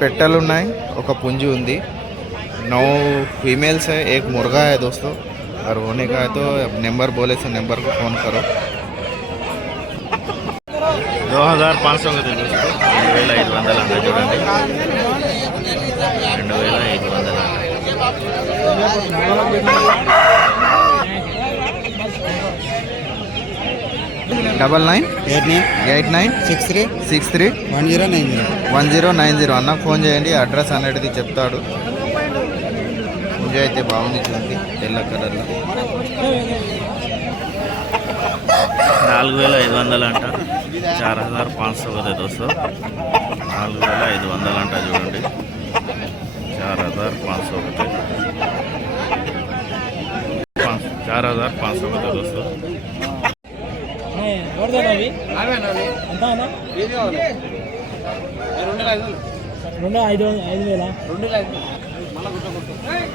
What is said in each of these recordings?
పెట్టెలు ఉన్నాయి, ఒక పుంజి ఉంది. 9 फीमेल्स है, एक मुर्गा है दोस्तों. और होने का है तो नंबर बोले से नंबर को फ़ोन करो. 2500 కదా दोस्तों. 2500 అంటే చూడండి. 2500 9989631090 అన్న ఫోన్ చేయండి. అడ్రస్ అనేది చెప్తాడు. పుంజ అయితే బాగుంది చూడండి, తెల్ల కలర్లో. 4500 అంట. 4500 కదా दोस्तों. 4500 అంట చూడండి. 4500 కదా. 4500 కదా दोस्तों.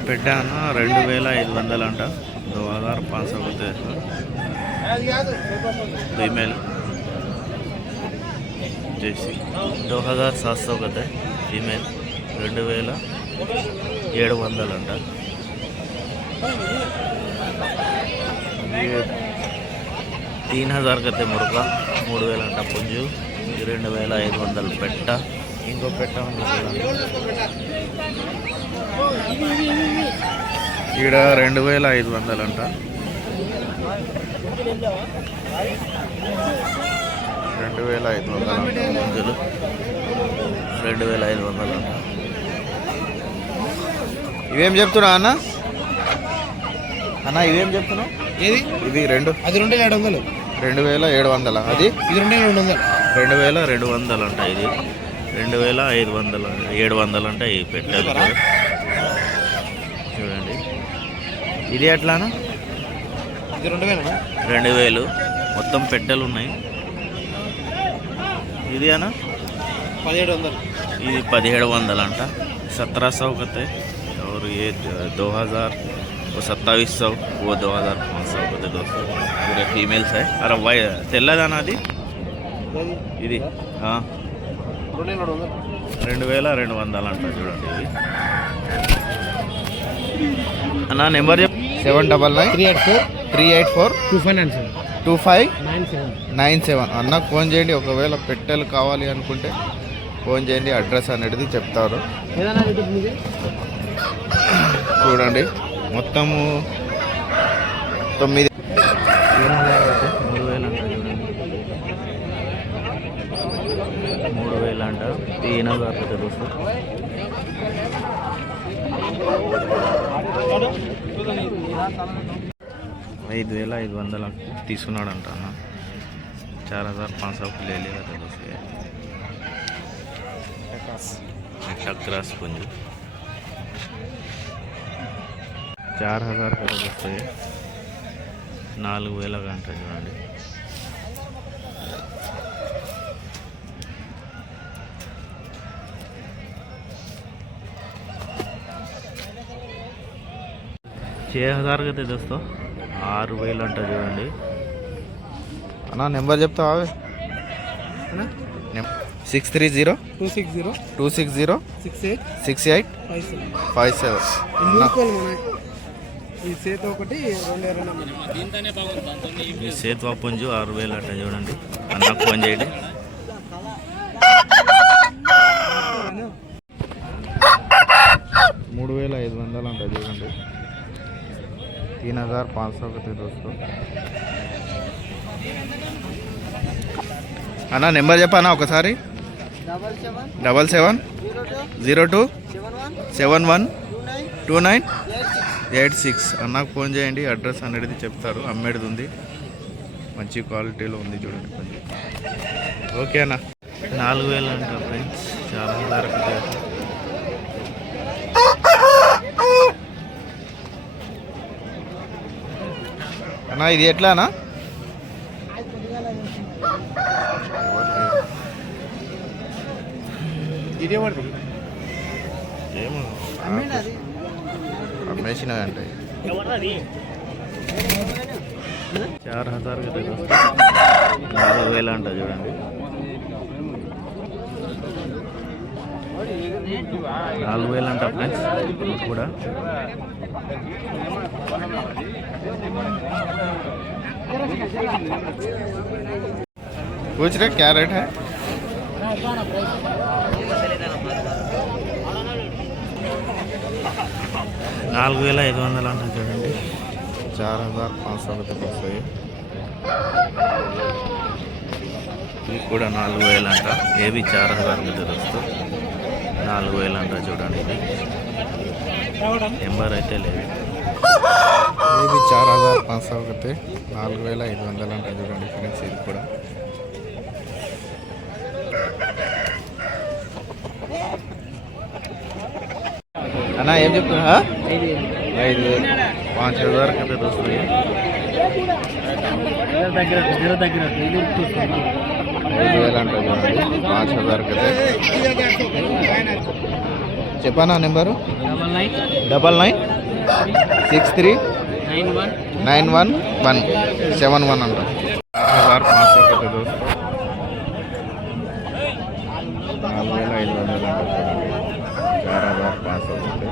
పెట్టాను 2500 అంట. 2500 होते फीमेल जैसी 2700 कहते फीमेल 2700 अंट. 3000 कहते मुर्गा 3000 अंट. पुंजु 2500 పెట్ట. ఇంకో పెట్ట ఉంది ఇక్కడ 2500 అంట. 2500 అంట. పుంజులు 2500 అంట. ఇవేం చెప్తున్నా అన్న? అన్న ఇవేం చెప్తున్నావు? ఏది ఇది రెండు? అది 2700. 2700. అది ఇది 2200. 2200 అంట. ఇది 2500 700 అంట. ఈ పెట్టారు చూడండి. ఇది ఎట్లానా? ఇది 2000 మొత్తం పెట్టెలు ఉన్నాయి. ఇది అన్న 1700. ఇది 1700 अंट. 1700 कहते और ये 2000 वो 2700 वो 2500 कहते दोस्तों. पूरे फीमेल्स है. अरे वाई తెల్లదానా అది? ఇది 2200 అంట చూడండి. ఇది అన్న నెంబర్ 7993842597 అన్నకు ఫోన్ చేయండి. ఒకవేళ పెట్టెలు కావాలి అనుకుంటే ఫోన్ చేయండి. అడ్రస్ అనేది చెప్తారు. చూడండి మొత్తము 9 3000 అంట చూడండి. 3000 అంట. 3000 कहते दोस्तों. 5500 తీసుకున్నాడంట అన్న. 4500 ले लिया था दोस्तों. शक्रास पुंज 4000 కదా दोस्तों. 4000 గంట చూడండి. हजार कहते दोस्तों. 6000 అంట చూడండి. అన్న నెంబర్ చెప్తావా? 630 260 260 68 57. ఈ సేతు ఒకటి 2 ఈ సేతు పుంజు 6000 అంట చూడండి. అన్నకు ఫోన్ చేయండి. 3500 అంట చూడండి. 3500 कहते दोस्तों. అన్న నెంబర్ చెప్పానా ఒకసారి? 7702712986 అన్నకు ఫోన్ చేయండి. అడ్రస్ అనేది చెప్తారు. అమ్మేది ఉంది, మంచి క్వాలిటీలో ఉంది చూడండి కొంచెం. ఓకే అన్న. 4000 అంట ఫ్రెండ్స్. చాలా అన్న ఇది ఎట్లానా? ఏమో అమ్మేసినవి అంటే 4000 కదా 4000 అంట చూడండి. 4000 అంట ఫ్రెండ్స్ ఇది కూడా. पूछ रहे क्या रेट है? నాలుగు వేల 500 అంట చూడండి. 4500 तक వస్తాయి. ఇవి కూడా 4000 అంట. ఏవి 4000 మీద వస్తుంది. 4000 అంట చూడండి. ఇది నెంబర్ అయితే లేదు. ఇది 4500 కతే 4500 అంట చూడండి ఫ్రెండ్స్. ఇది కూడా అన్నా ఏం చెప్తున్నా? 5000 5000 కతే వస్తాయి. 5000 అంట చూడండి. 5000 కతే. చెప్పనా నెంబరు? 9963919171 అంట. 4500 కతే దోస్తు. 4500 అంట చూడండి. 4500 కతే.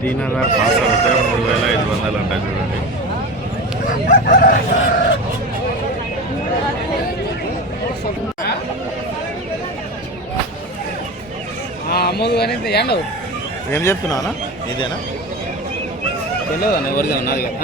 तीन 3500 होते 3500 अंटा చూడండి. అమ్మదు కానీ ఏండవు ఏం చెప్తున్నావు? ఇదేనా తెలియదు అన్న ఎవరిదే ఉన్నది కదా.